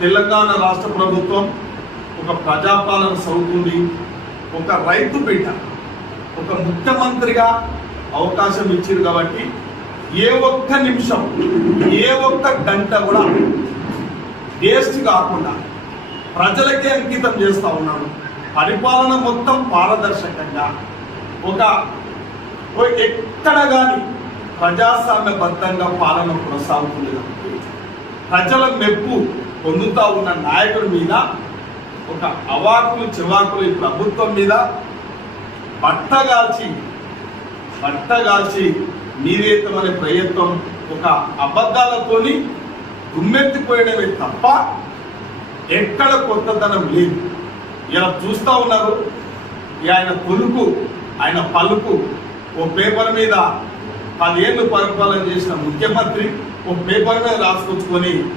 తెలంగాణ రాష్ట్ర ప్రభుత్వం ఒక ప్రజాపాలన సౌతుంది, ఒక రైతు బిడ్డ ఒక ముఖ్యమంత్రిగా అవకాశం ఇచ్చారు కాబట్టి ఏ ఒక్క నిమిషం ఏ ఒక్క గంట కూడా వేస్ట్ కాకుండా ప్రజలకే అంకితం చేస్తూ ఉన్నాడు. పరిపాలన మొత్తం పారదర్శకంగా ఎక్కడ కానీ ప్రజాస్వామ్యబద్ధంగా పాలన కొనసాగుతుంది కాబట్టి ప్రజల మెప్పు పొందుతూ ఉన్న నాయకుడి మీద ఒక అవాకులు చివాకులు ఈ ప్రభుత్వం మీద బట్టగాల్చి నీరేతమనే ప్రయత్నం ఒక అబద్ధాలతోని దుమ్మెత్తిపోయడమే తప్ప ఎక్కడ కొత్తదనం లేదు. ఇలా చూస్తూ ఉన్నారు. ఆయన కొలుకు ఆయన పలుకు ఓ పేపర్ మీద 10 ఏళ్ళు పరిపాలన చేసిన ముఖ్యమంత్రి ఓ పేపర్ మీద రాసుకొచ్చుకొని